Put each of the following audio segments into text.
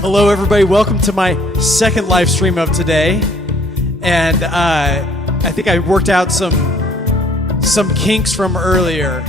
Hello, everybody. Welcome to my second live stream of today. And I think I worked out some kinks from earlier.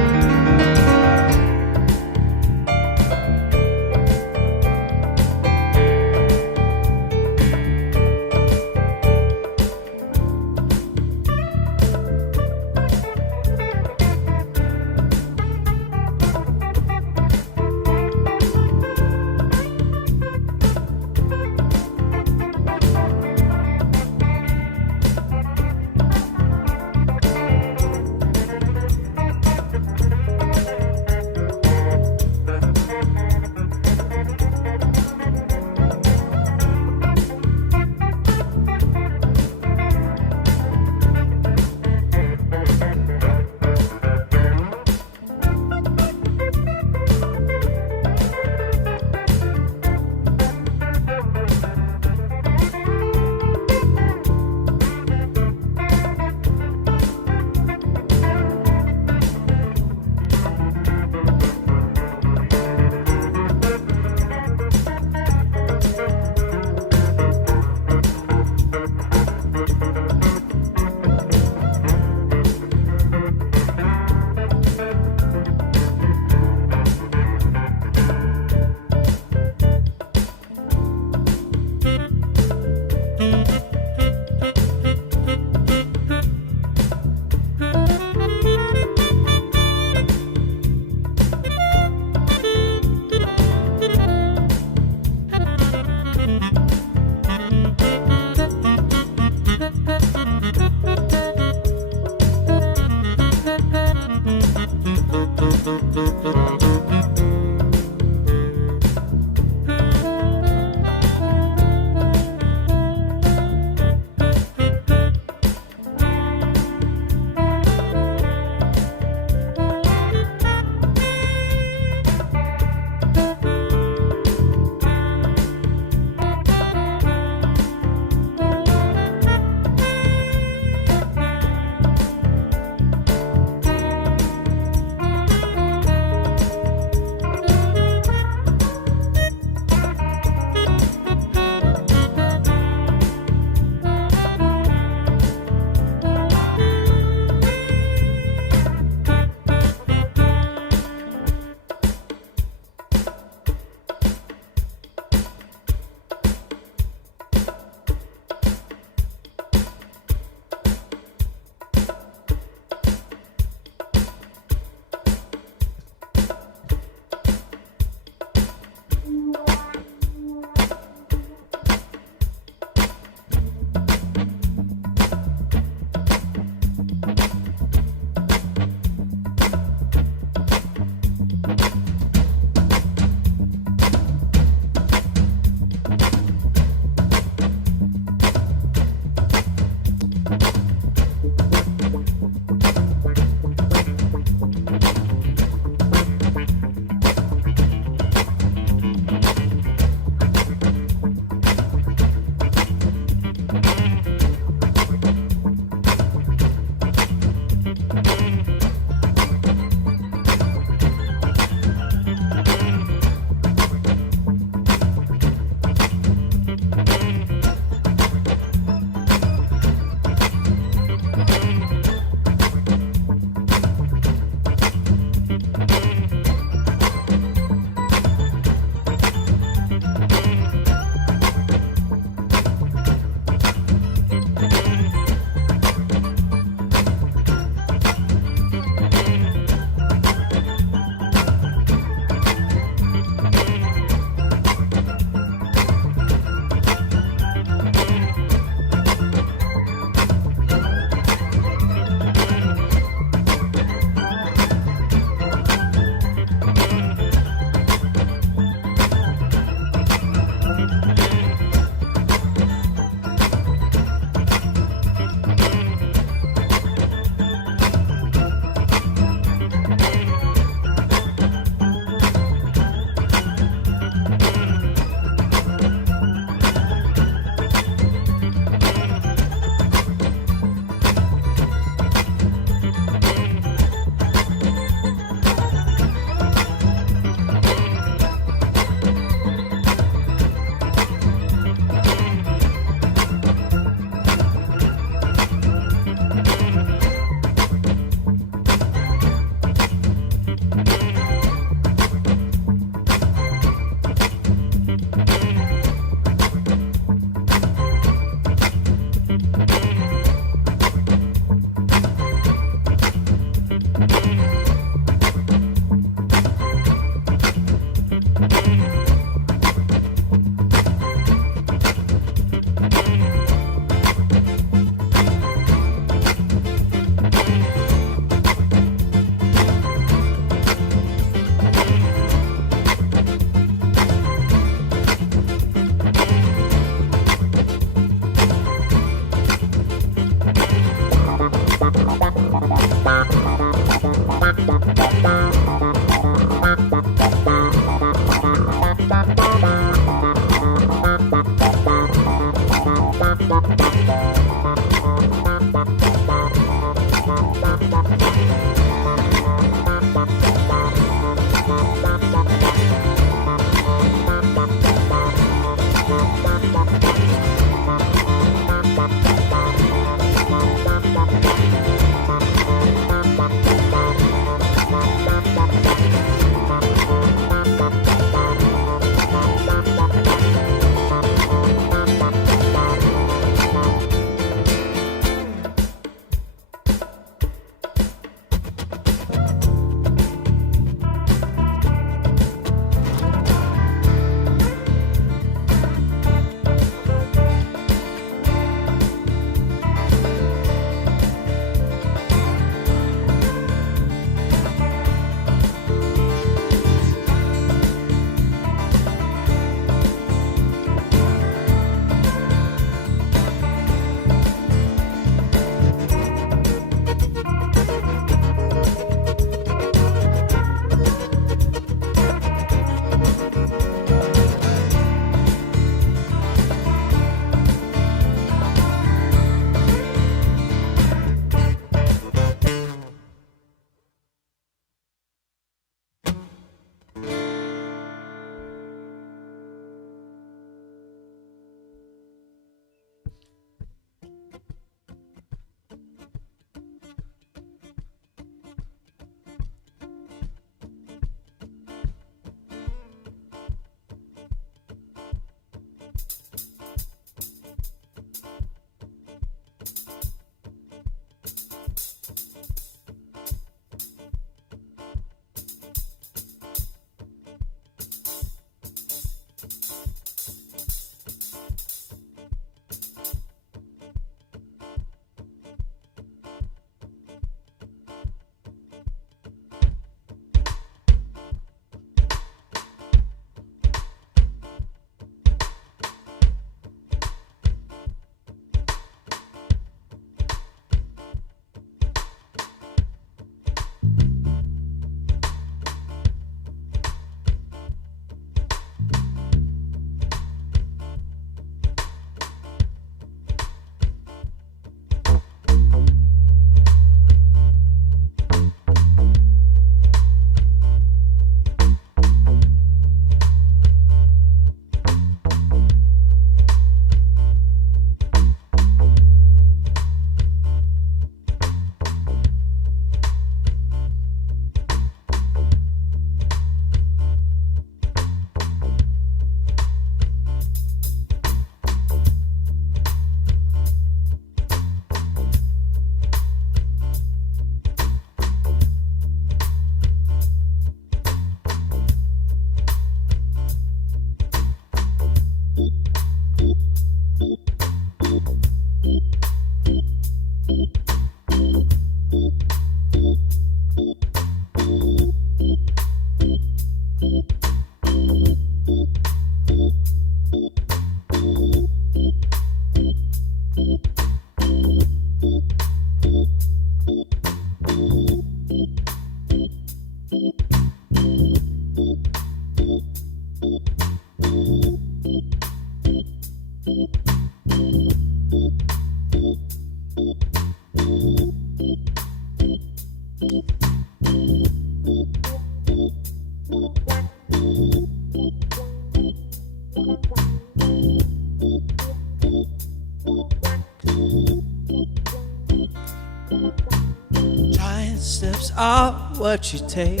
Giant steps are what you take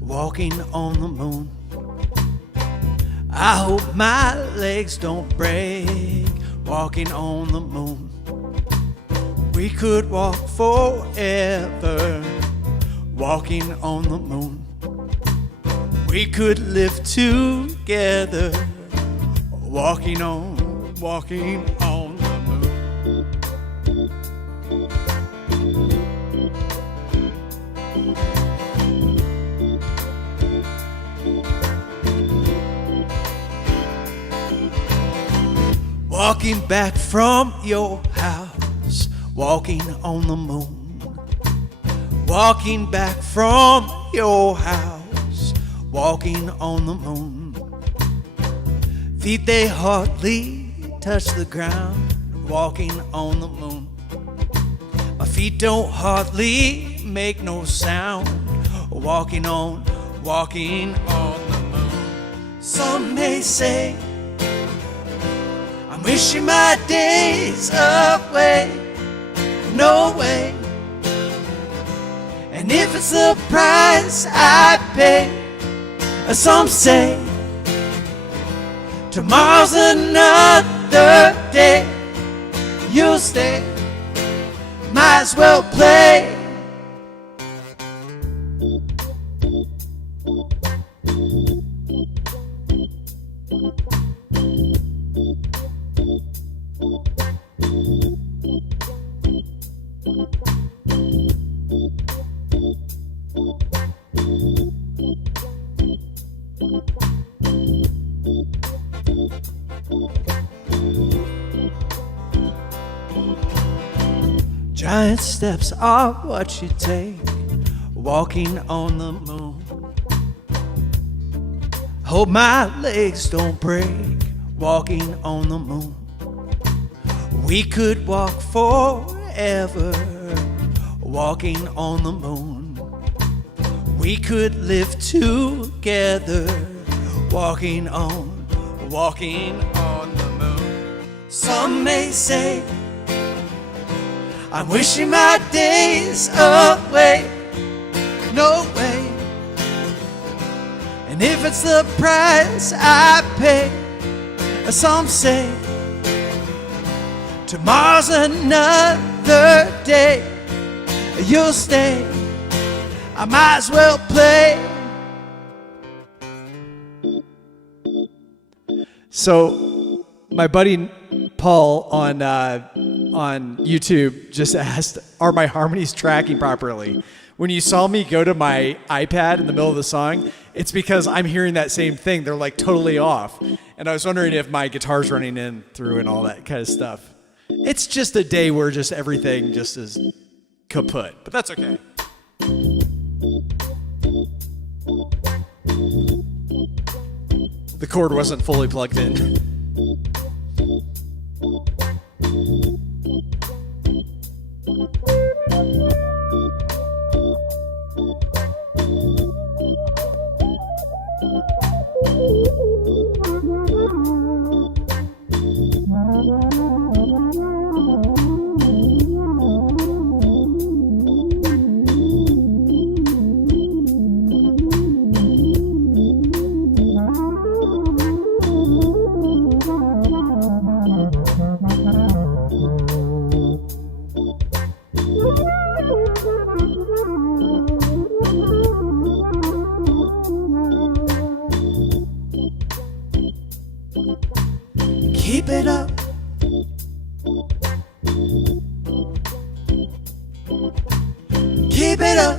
walking on the moon. I hope my legs don't break walking on the moon. We could walk forever walking on the moon. We could live together walking on the moon. Walking back from your house, walking on the moon. Walking back from your house, walking on the moon. Feet they hardly touch the ground, walking on the moon. My feet don't hardly make no sound. Walking on the moon. Some may say I'm wishing my days away. No way. And if it's the price I pay, some say tomorrow's another day. You'll stay, might as well play. Giant steps are what you take, walking on the moon. Hope my legs don't break, walking on the moon. We could walk forever, walking on the moon. We could live together, walking on the moon. Some may say I'm wishing my days away. No way. And if it's the price I pay, some say tomorrow's another day. You'll stay, I might as well play. So my buddy Paul on YouTube just asked, are my harmonies tracking properly? When you saw me go to my iPad in the middle of the song, it's because I'm hearing that same thing. They're like totally off. And I was wondering if my guitar's running in through and all that kind of stuff. It's just a day where just everything just is kaput, but that's okay. The cord wasn't fully plugged in. Keep it up. Keep it up.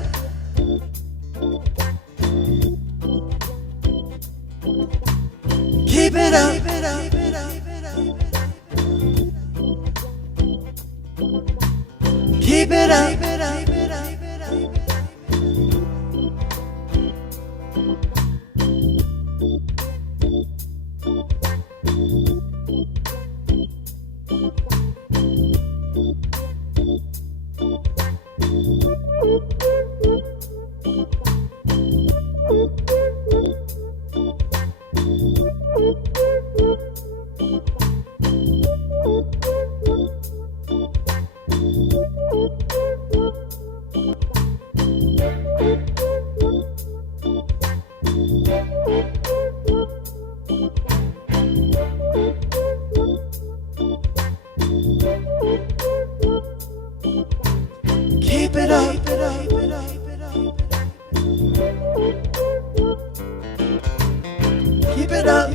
Keep it up. Keep it up. Keep it up. Keep it up.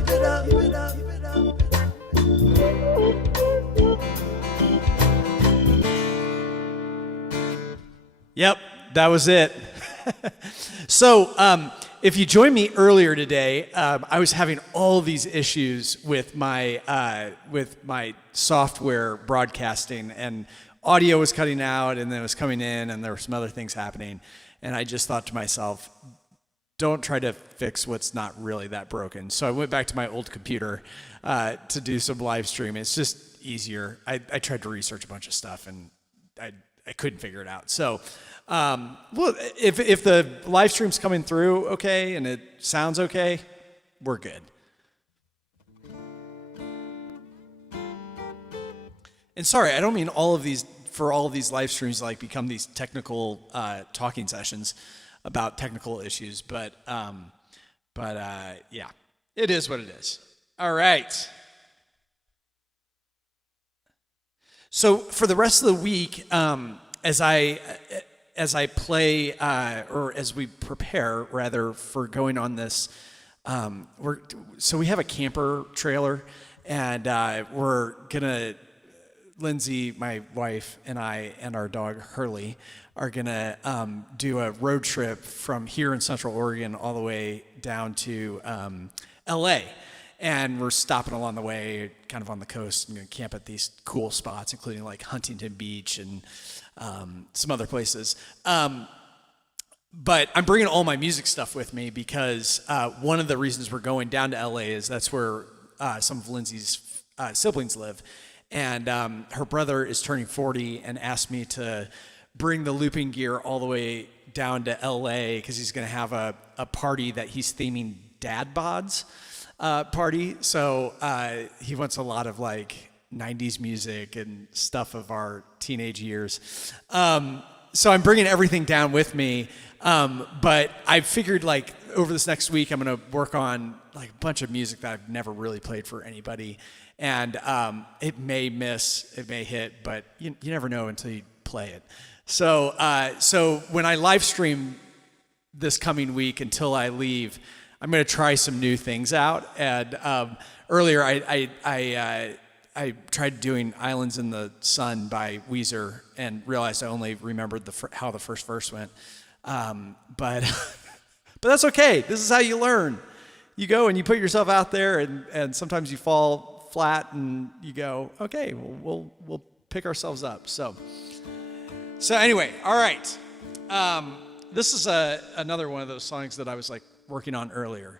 Yep, that was it. So, if you joined me earlier today, I was having all these issues with my software broadcasting, and audio was cutting out, and then it was coming in, and there were some other things happening. And I just thought to myself, don't try to fix what's not really that broken. So I went back to my old computer to do some live stream. It's just easier. I tried to research a bunch of stuff, and I I couldn't figure it out. So, well, if the live stream's coming through okay and it sounds okay, we're good. And sorry, I don't mean all of these live streams like become these technical talking sessions about technical issues, but yeah, it is what it is. All right. So for the rest of the week, as I play or as we prepare rather for going on this, we have a camper trailer, and we're gonna. Lindsay, my wife, and I, and our dog Hurley are gonna do a road trip from here in Central Oregon all the way down to LA. And we're stopping along the way, kind of on the coast, and gonna camp at these cool spots, including like Huntington Beach and some other places. But I'm bringing all my music stuff with me because one of the reasons we're going down to LA is that's where some of Lindsay's siblings live. And her brother is turning 40 and asked me to bring the looping gear all the way down to LA because he's going to have a party that he's theming Dad Bods party. So he wants a lot of like 90s music and stuff of our teenage years. So I'm bringing everything down with me. But I figured like over this next week, I'm going to work on like a bunch of music that I've never really played for anybody. And it may miss, it may hit, but you never know until you play it. So when I live stream this coming week until I leave, I'm going to try some new things out. And earlier I tried doing "Islands in the Sun" by Weezer and realized I only remembered how the first verse went. But that's okay. This is how you learn. You go and you put yourself out there, and sometimes you fall flat, and you go, okay, we'll pick ourselves up. So anyway, all right. This is another one of those songs that I was like working on earlier.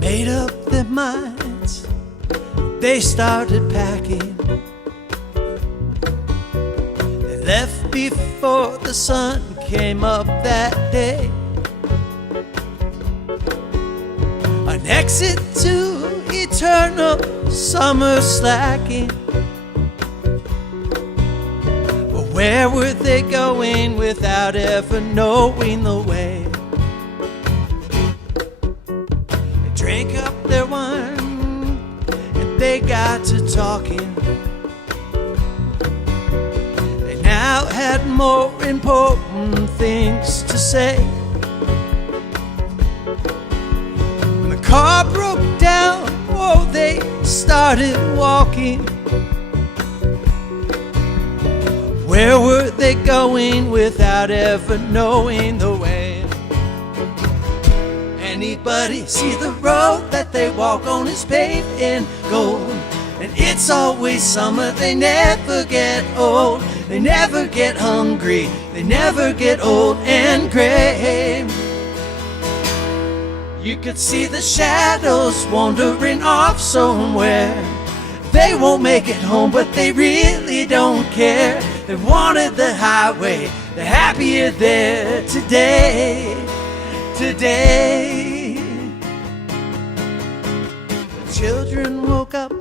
Made up their minds, they started packing. left before the sun came up that day. An exit to eternal summer slacking. But where were they going without ever knowing the way? They drank up their wine and they got to talking. They now had more important things to say. When the car broke down, oh, they started walking. Where were they going without ever knowing the way? Anybody see the road that they walk on is paved in gold? And it's always summer, they never get old. They never get hungry, they never get old and gray. You could see the shadows wandering off somewhere. They won't make it home, but they really don't care. They wanted the highway, they're happier there today, today. The children woke up,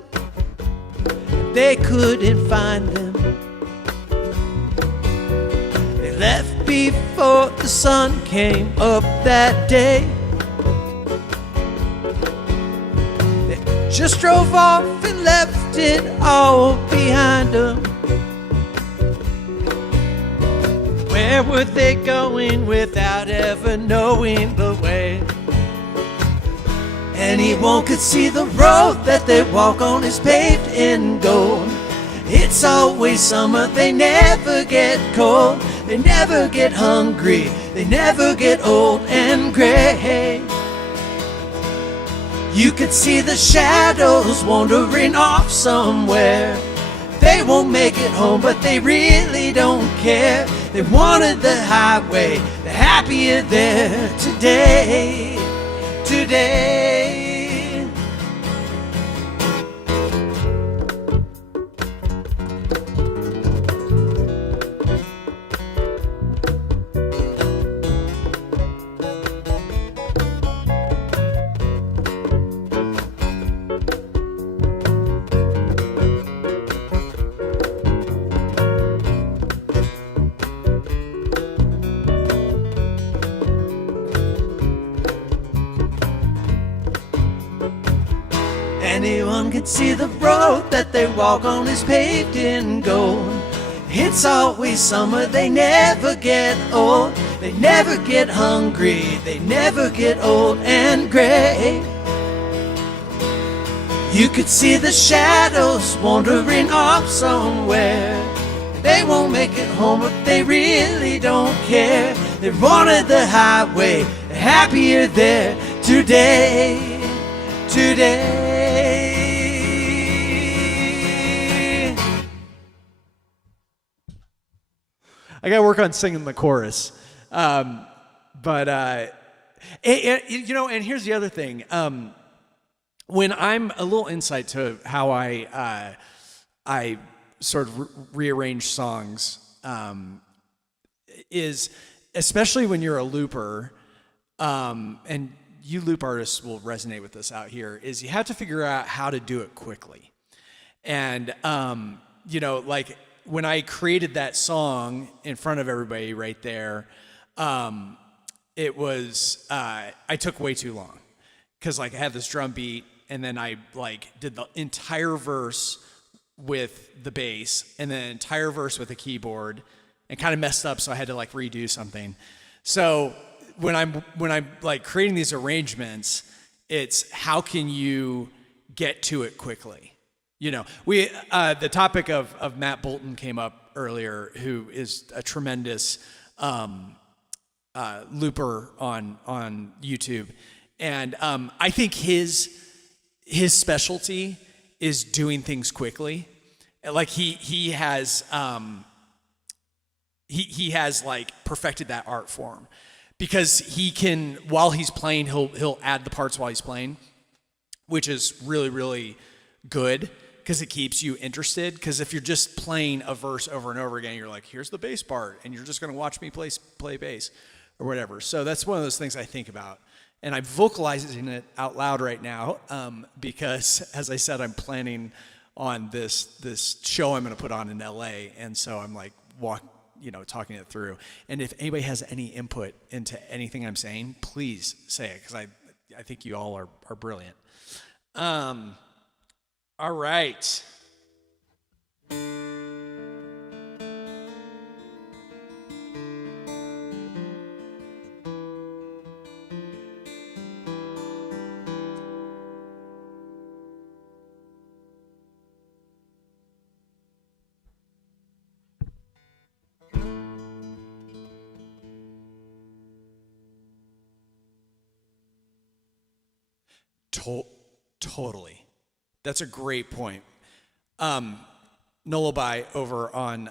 they couldn't find them. They left before the sun came up that day. They just drove off and left it all behind them. Where were they going without ever knowing the way? Anyone could see the road that they walk on is paved in gold. It's always summer, they never get cold. They never get hungry, they never get old and gray. You could see the shadows wandering off somewhere. They won't make it home, but they really don't care. They wanted the highway, they're happier there today, today. Anyone can see the road that they walk on is paved in gold. It's always summer, they never get old. They never get hungry, they never get old and gray. You could see the shadows wandering off somewhere. They won't make it home, but they really don't care. They wanted the highway, they're happier there today, today. I gotta work on singing the chorus, and here's the other thing. When I'm a little insight to how I sort of rearrange songs, is especially when you're a looper, and you loop artists will resonate with this out here, is you have to figure out how to do it quickly, and like. When I created that song in front of everybody right there, it was, I took way too long. Cause I had this drum beat and then I did the entire verse with the bass and then entire verse with the keyboard and kind of messed up. So I had to redo something. So when I'm creating these arrangements, it's how can you get to it quickly? The topic of Matt Bolton came up earlier, who is a tremendous looper on YouTube, and I think his specialty is doing things quickly. He has perfected that art form because he can, while he's playing, he'll add the parts while he's playing, which is really, really good. because it keeps you interested. Because if you're just playing a verse over and over again, you're like, here's the bass part, and you're just going to watch me play bass or whatever. So that's one of those things I think about. And I'm vocalizing it out loud right now because, as I said, I'm planning on this show I'm going to put on in LA, and so I'm like talking it through. And if anybody has any input into anything I'm saying, please say it, because I think you all are brilliant. All right. Totally. That's a great point. Nullaby over on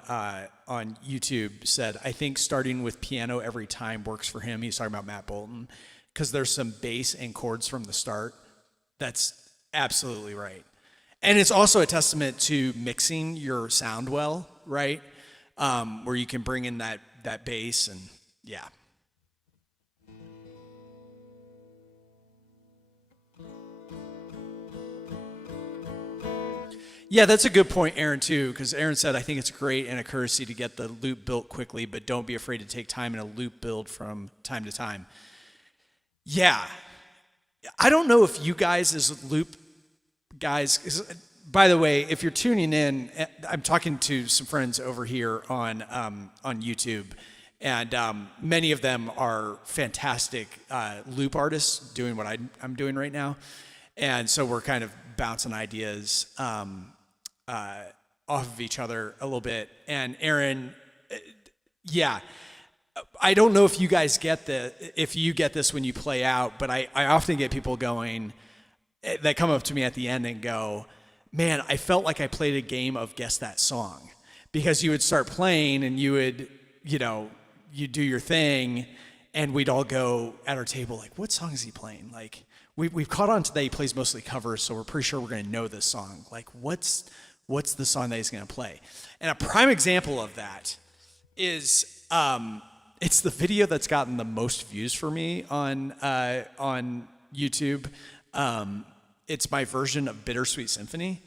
YouTube said, I think starting with piano every time works for him. He's talking about Matt Bolton, because there's some bass and chords from the start. That's absolutely right. And it's also a testament to mixing your sound well, right? Where you can bring in that bass and yeah. Yeah, that's a good point, Aaron, too, because Aaron said, I think it's great and a courtesy to get the loop built quickly, but don't be afraid to take time in a loop build from time to time. Yeah. I don't know if you guys as loop guys, by the way, if you're tuning in, I'm talking to some friends over here on YouTube, and many of them are fantastic loop artists doing what I'm doing right now. And so we're kind of bouncing ideas off of each other a little bit. And Aaron, yeah, I don't know if you guys get this when you play out, but I often get people going that come up to me at the end and go, man, I felt like I played a game of Guess That Song, because you would start playing and you would, you do your thing, and we'd all go at our table like, what song is he playing? Like, we've caught on today he plays mostly covers, so we're pretty sure we're going to know this song. Like, what's the song that he's going to play? And a prime example of that is it's the video that's gotten the most views for me on YouTube. It's my version of Bittersweet Symphony,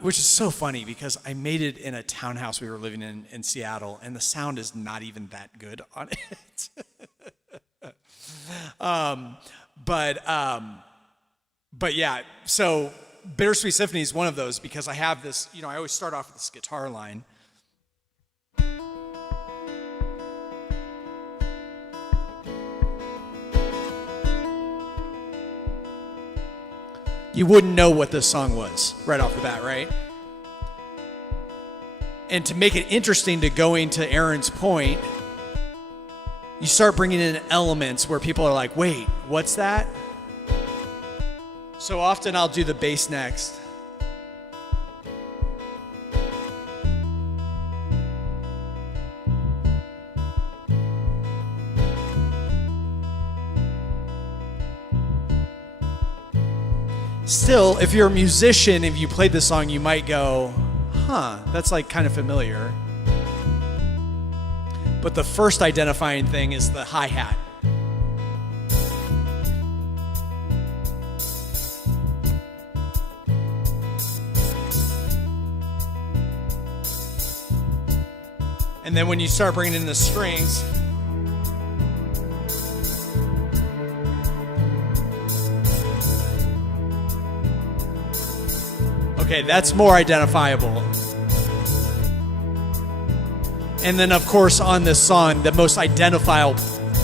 which is so funny because I made it in a townhouse we were living in Seattle, and the sound is not even that good on it. But yeah, so Bittersweet Symphony is one of those, because I have this, I always start off with this guitar line. You wouldn't know what this song was right off the bat, right? And to make it interesting, to going to Aaron's point, you start bringing in elements where people are like, wait, what's that? So often I'll do the bass next. Still, if you're a musician, if you played this song, you might go, huh, that's like kind of familiar. But the first identifying thing is the hi-hat. And then when you start bringing in the strings, okay, that's more identifiable. And then, of course, on this song, the most identifiable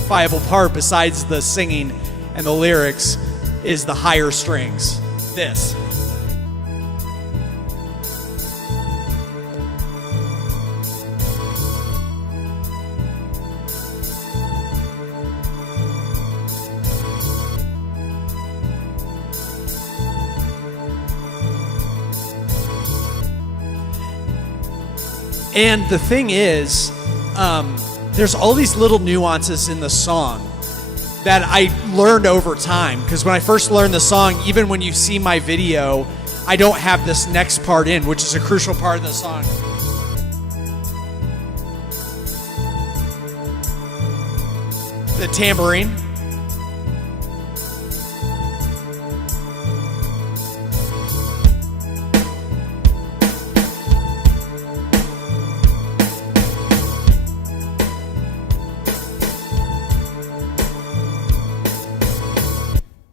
part, besides the singing and the lyrics, is the higher strings. This. And the thing is, there's all these little nuances in the song that I learned over time. Because when I first learned the song, even when you see my video I don't have this next part in, which is a crucial part of the song. The tambourine.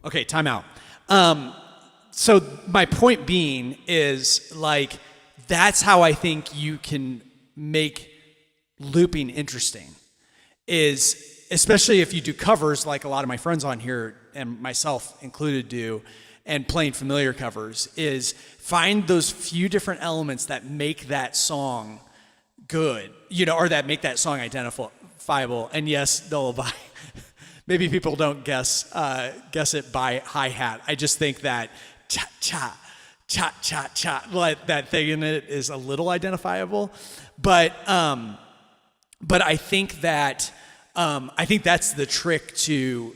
Okay, time out. So my point being is, like, that's how I think you can make looping interesting, is especially if you do covers like a lot of my friends on here and myself included do, and playing familiar covers, is find those few different elements that make that song good, or that make that song identifiable. And yes, they'll buy. Maybe people don't guess it by hi-hat. I just think that cha-cha, cha-cha-cha, like that thing in it is a little identifiable. But I think that that's the trick to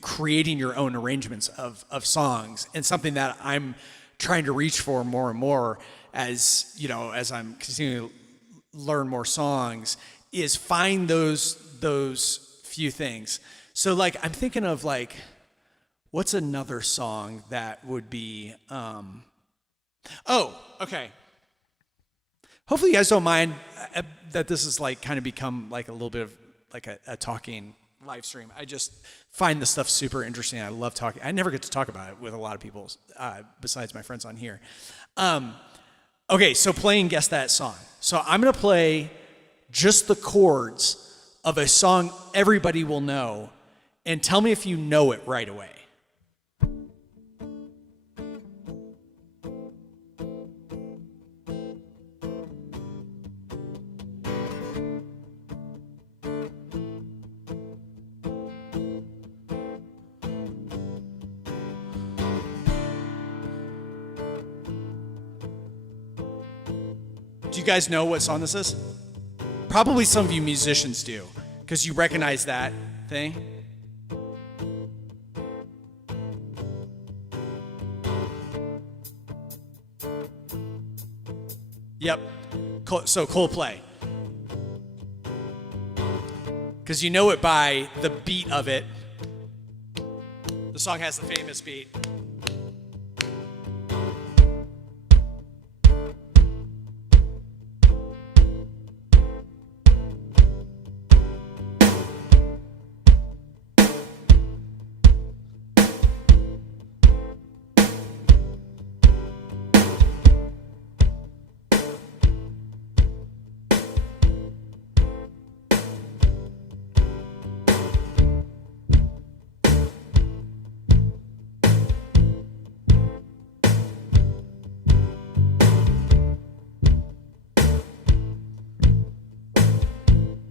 creating your own arrangements of songs, and something that I'm trying to reach for more and more as I'm continuing to learn more songs, is find those few things. So, like, I'm thinking of, like, what's another song that would be, okay. Hopefully you guys don't mind that this is, like, kind of become, like, a little bit of, like, a talking live stream. I just find this stuff super interesting. I love talking. I never get to talk about it with a lot of people besides my friends on here. Okay, so playing Guess That Song. So I'm going to play just the chords of a song everybody will know, and tell me if you know it right away. Do you guys know what song this is? Probably some of you musicians do, because you recognize that thing. Yep. So Coldplay. Because you know it by the beat of it. The song has the famous beat.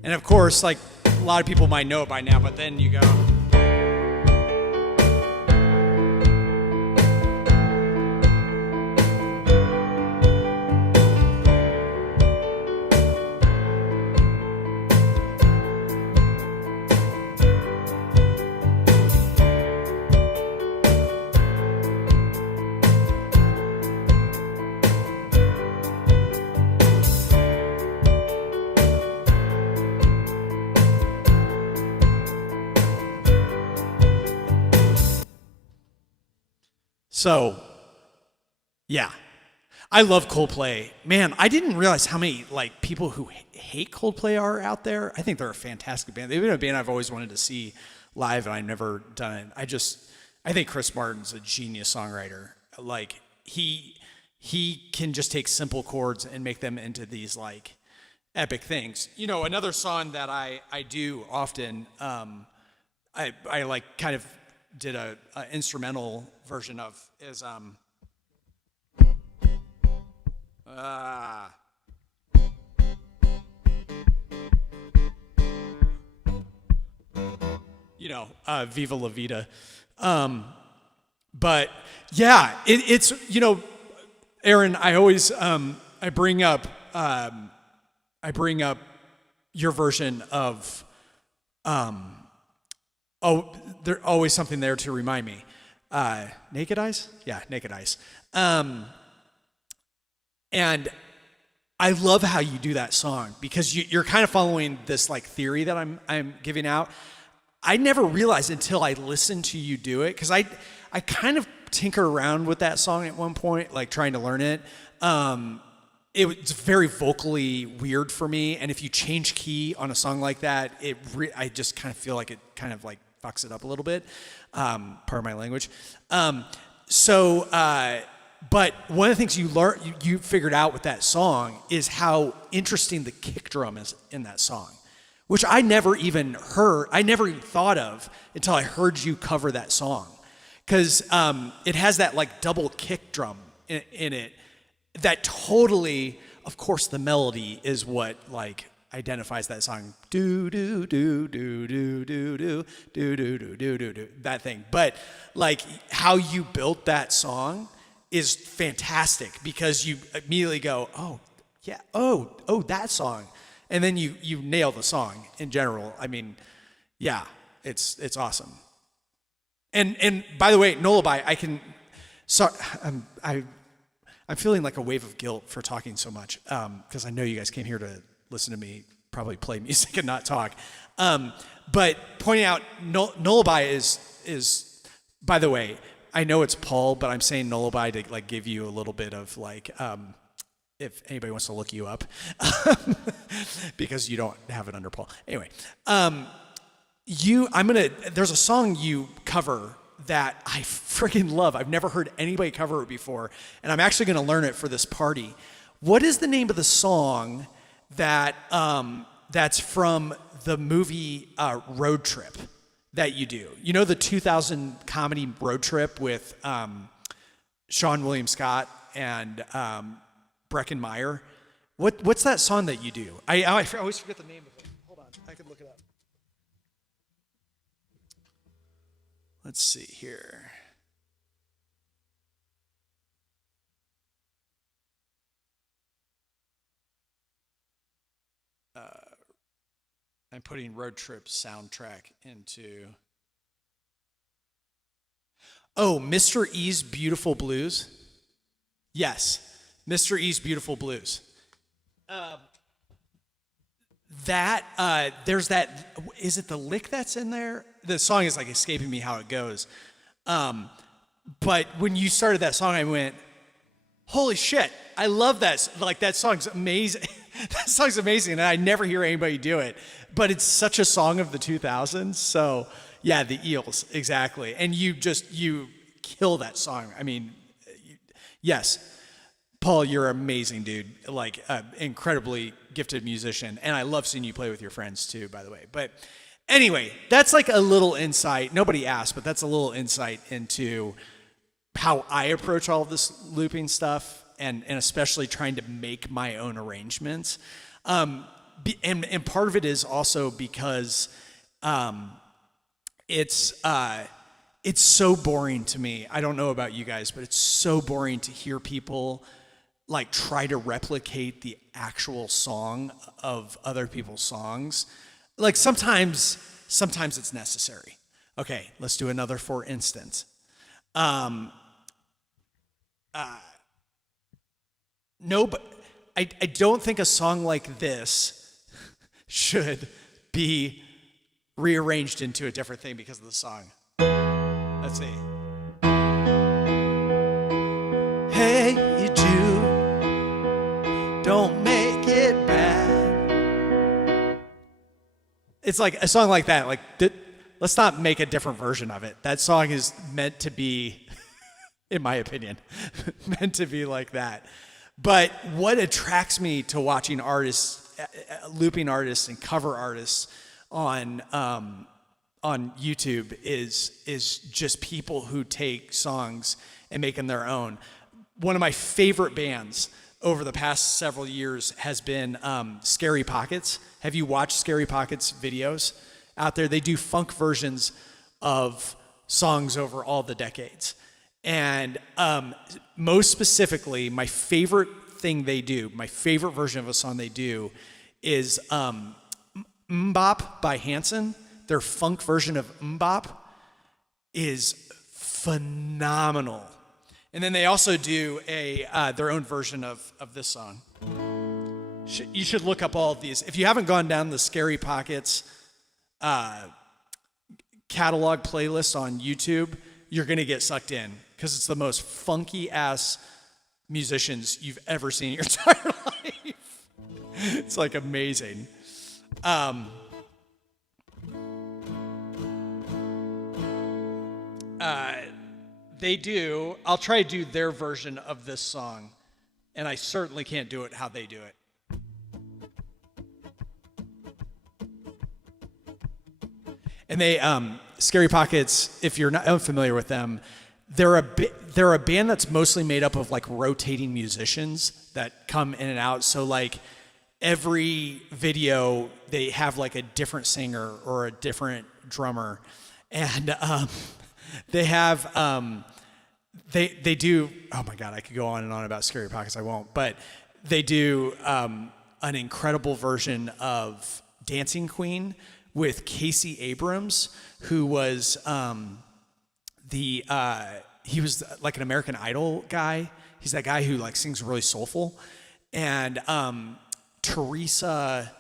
And of course, like, a lot of people might know it by now, but then you go. So, yeah, I love Coldplay. Man, I didn't realize how many, like, people who hate Coldplay are out there. I think they're a fantastic band. They've been a band I've always wanted to see live, and I've never done it. I think Chris Martin's a genius songwriter. Like, he can just take simple chords and make them into these, like, epic things. Another song that I do often, I like kind of did a instrumental version of is Viva La Vida. But yeah, it's Aaron, I always I bring up your version of there's always something there to remind me. Naked Eyes? Yeah, Naked Eyes. And I love how you do that song because you're kind of following this like theory that I'm giving out. I never realized until I listened to you do it, because I kind of tinker around with that song at one point, like trying to learn it. It was very vocally weird for me, and if you change key on a song like that, I just kind of feel like it kind of like fucks it up a little bit. Pardon my language. But one of the things you figured out with that song is how interesting the kick drum is in that song, which I never even thought of until I heard you cover that song. Because it has that like double kick drum in it that totally, of course, the melody is what like identifies that song. Do do do do do do do do do do do do do, that thing. But like how you built that song is fantastic, because you immediately go, oh yeah, oh that song, and then you nail the song in general. I mean, yeah, it's awesome. And by the way, Nullabye, I'm feeling like a wave of guilt for talking so much, because I know you guys came here to listen to me probably play music and not talk. But pointing out Nullabye is, by the way, I know it's Paul, but I'm saying Nullabye to like give you a little bit of like, if anybody wants to look you up, because you don't have it under Paul. Anyway, there's a song you cover that I freaking love. I've never heard anybody cover it before, and I'm actually going to learn it for this party. What is the name of the song that that's from the movie Road Trip that you do? You know, the 2000 comedy Road Trip with Sean William Scott and Breckin Meyer. What's that song that you do? I always forget the name of it. Hold on, I can look it up. Let's see here. I'm putting Road Trip soundtrack into. Oh, Mr. E's Beautiful Blues. Yes, Mr. E's Beautiful Blues. There's that. Is it the lick that's in there? The song is like escaping me how it goes. But when you started that song, I went, holy shit, I love that. Like, that song's amazing. That song's amazing, and I never hear anybody do it. But it's such a song of the 2000s. So, yeah, the Eels, exactly. And you kill that song. I mean, yes, Paul, you're amazing, dude. Like, incredibly gifted musician. And I love seeing you play with your friends, too, by the way. But anyway, that's like a little insight. Nobody asked, but that's a little insight into how I approach all of this looping stuff, and especially trying to make my own arrangements. And part of it is also because it's so boring to me. I don't know about you guys, but it's so boring to hear people like try to replicate the actual song of other people's songs. Like sometimes it's necessary. Okay, let's do another for instance. No, but I don't think a song like this should be rearranged into a different thing because of the song. Let's see. Hey, you Jew, don't make it bad. It's like a song like that. Like, let's not make a different version of it. That song is meant to be, in my opinion, meant to be like that. But what attracts me to watching artists, looping artists and cover artists on YouTube is just people who take songs and make them their own. One of my favorite bands over the past several years has been Scary Pockets. Have you watched Scary Pockets videos out there? They do funk versions of songs over all the decades. And most specifically, my favorite thing they do, my favorite version of a song they do is Mbop by Hanson. Their funk version of Mbop is phenomenal. And then they also do their own version of this song. You should look up all of these. If you haven't gone down the Scary Pockets catalog playlist on YouTube, you're going to get sucked in because it's the most funky ass musicians you've ever seen in your entire life. It's like amazing. I'll try to do their version of this song, and I certainly can't do it how they do it. And they, Scary Pockets, if you're not unfamiliar with them, they're a band that's mostly made up of like rotating musicians that come in and out. So like every video, they have like a different singer or a different drummer, and they have they do. Oh my God, I could go on and on about Scary Pockets. I won't, but they do an incredible version of Dancing Queen with Casey Abrams, who was he was like an American Idol guy. He's that guy who like sings really soulful. And Teresa,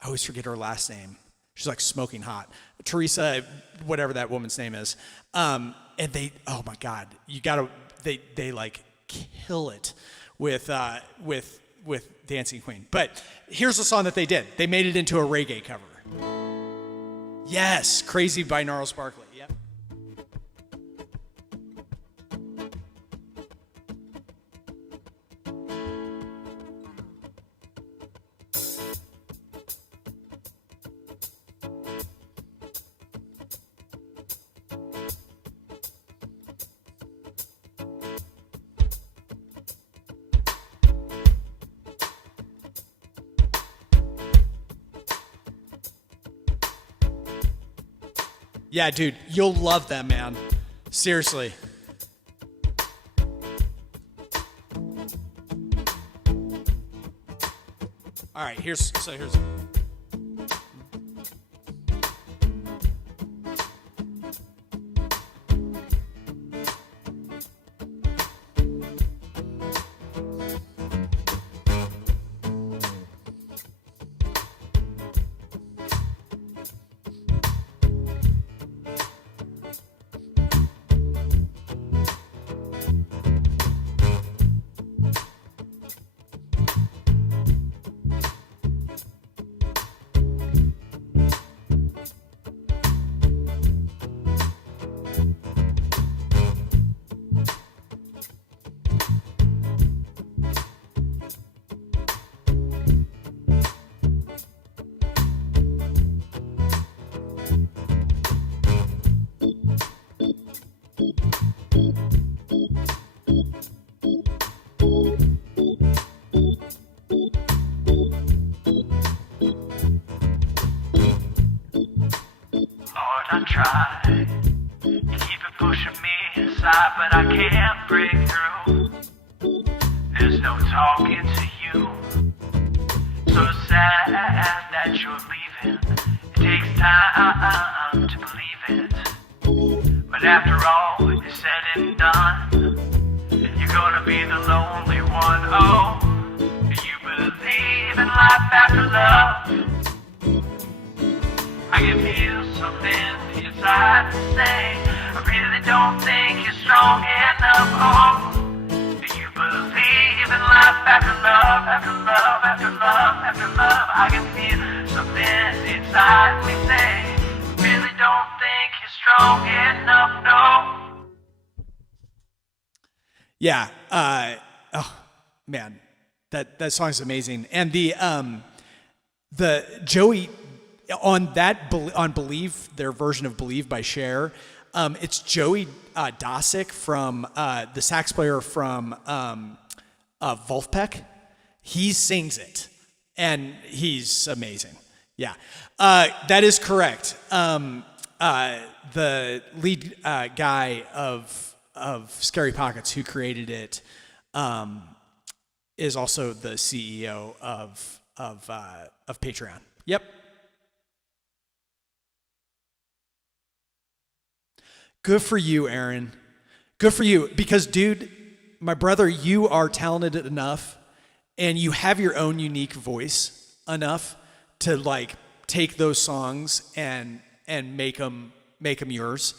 I always forget her last name. She's like smoking hot. Teresa, whatever that woman's name is. And they, oh my God, they like kill it with Dancing Queen. But here's the song that they did. They made it into a reggae cover. Yes, Crazy by Gnarls Barkley. Yep. Yeah, dude, you'll love them, man. Seriously. All right, here's. I try to keep it pushing me inside, but I can't break through. There's no talking to you. So sad that you're leaving. It takes time to believe it. But after all is said and done, you're gonna be the lonely one. Oh, you believe in life after love. I can feel something inside to say I really don't think you're strong enough. Oh, do you believe in life after love, after love, after love, after love? I can feel something inside me say I really don't think you're strong enough, no. Yeah. Oh man, that song's amazing. And the Joey on Believe, their version of Believe by Cher, it's Joey Dosick from the sax player from Wolfpack. He sings it, and he's amazing. Yeah, that is correct. The lead guy of Scary Pockets, who created it, is also the CEO of Patreon. Yep. Good for you, Aaron. Good for you. Because, dude, my brother, you are talented enough and you have your own unique voice enough to like take those songs and make them yours.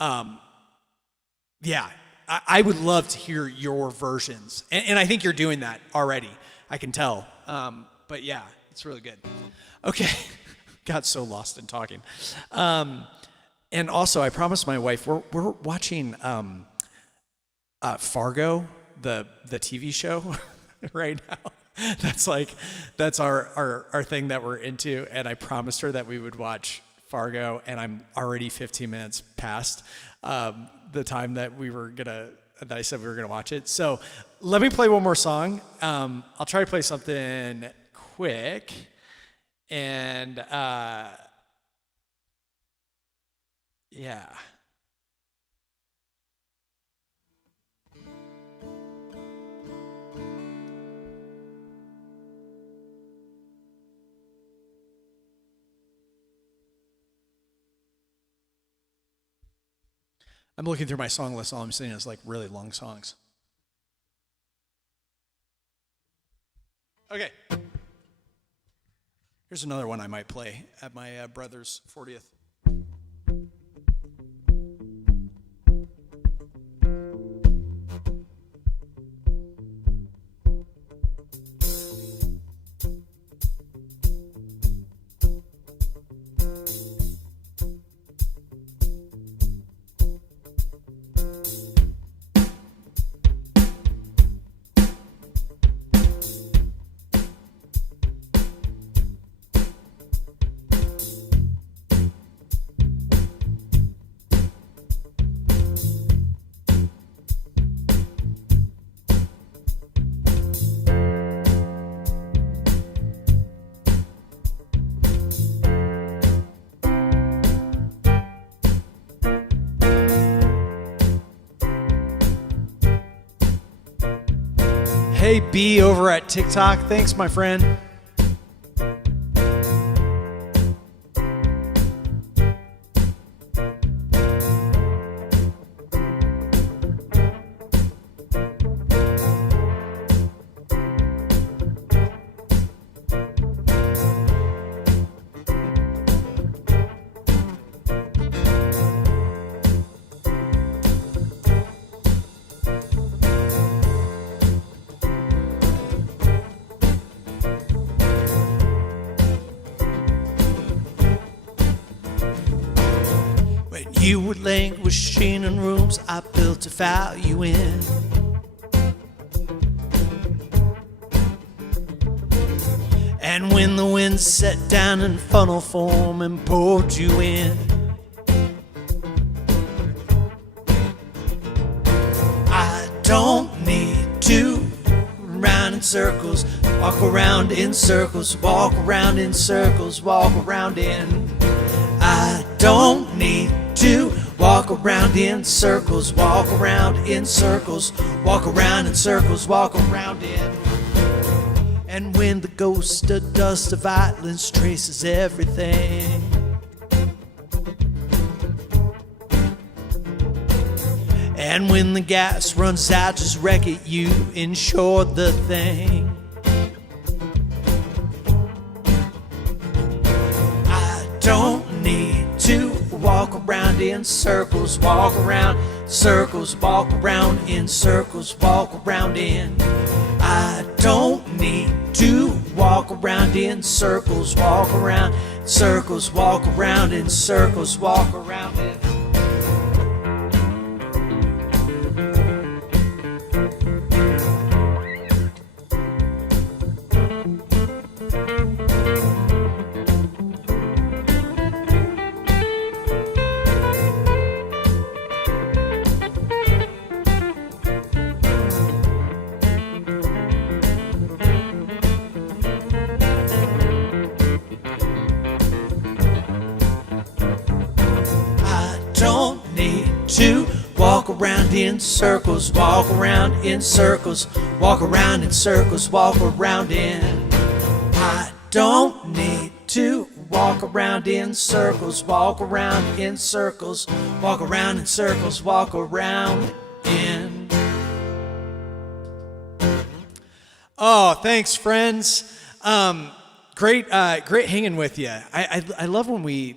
Yeah, I would love to hear your versions. And I think you're doing that already. I can tell. But yeah, it's really good. Okay. Got so lost in talking. And also, I promised my wife, we're watching Fargo, the TV show right now. That's our thing that we're into. And I promised her that we would watch Fargo, and I'm already 15 minutes past the time that I said we were gonna watch it. So let me play one more song. I'll try to play something quick, and yeah. I'm looking through my song list. All I'm seeing is like really long songs. Okay. Here's another one I might play at my brother's 40th. Hey, B over at TikTok. Thanks, my friend. You were languishing in rooms I built a value in. And when the wind set down in funnel form and poured you in, I don't need to run in circles, walk around in circles, walk around in circles, walk around in. I don't need to walk around in circles, walk around in circles, walk around in circles, walk around in. And when the ghost of dust of violence traces everything, and when the gas runs out, just wreck it, you insure the thing. I don't need to walk around in circles, walk around circles, walk around in circles, walk around in. I don't need to walk around in circles, walk around circles, walk around in circles, walk around in. To walk around in circles, walk around in circles, walk around in circles, walk around in. I don't need to walk around in circles, walk around in circles, walk around in circles, walk around end. Oh, thanks, friends. Great hanging with you. I love when we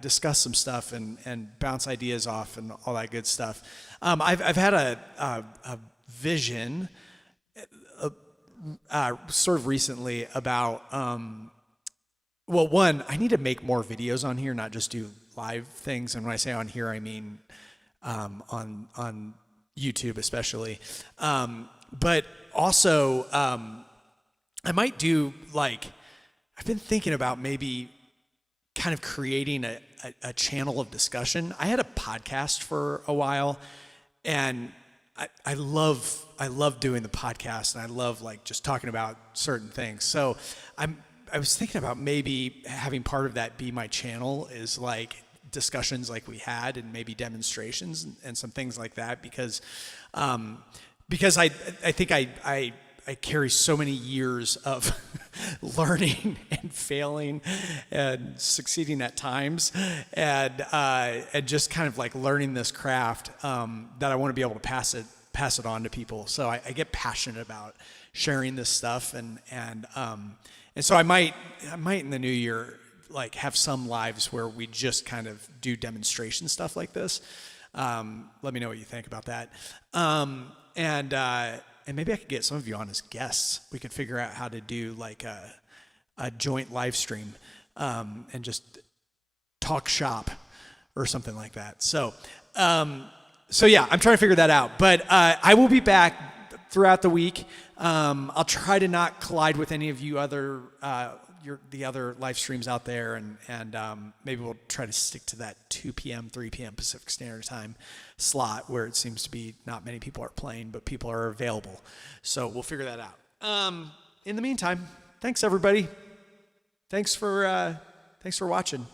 discuss some stuff and bounce ideas off and all that good stuff. I've had a vision sort of recently about one, I need to make more videos on here, not just do live things. And when I say on here, I mean on YouTube especially. But also, I might do I've been thinking about maybe kind of creating a channel of discussion. I had a podcast for a while, and I love doing the podcast, and I love just talking about certain things. So I was thinking about maybe having part of that be my channel, is discussions like we had, and maybe demonstrations and some things like that, because I think I carry so many years of learning and failing and succeeding at times, and just kind of learning this craft, that I want to be able to pass it on to people. So I get passionate about sharing this stuff, and so I might in the new year have some lives where we just kind of do demonstration stuff like this. Let me know what you think about that. And maybe I could get some of you on as guests. We could figure out how to do a joint live stream, and just talk shop or something like that. So yeah, I'm trying to figure that out. But I will be back throughout the week. I'll try to not collide with any of you other the other live streams out there, and maybe we'll try to stick to that 2 p.m., 3 p.m. Pacific Standard Time slot, where it seems to be not many people are playing, but people are available. So we'll figure that out. In the meantime, thanks everybody. Thanks for watching.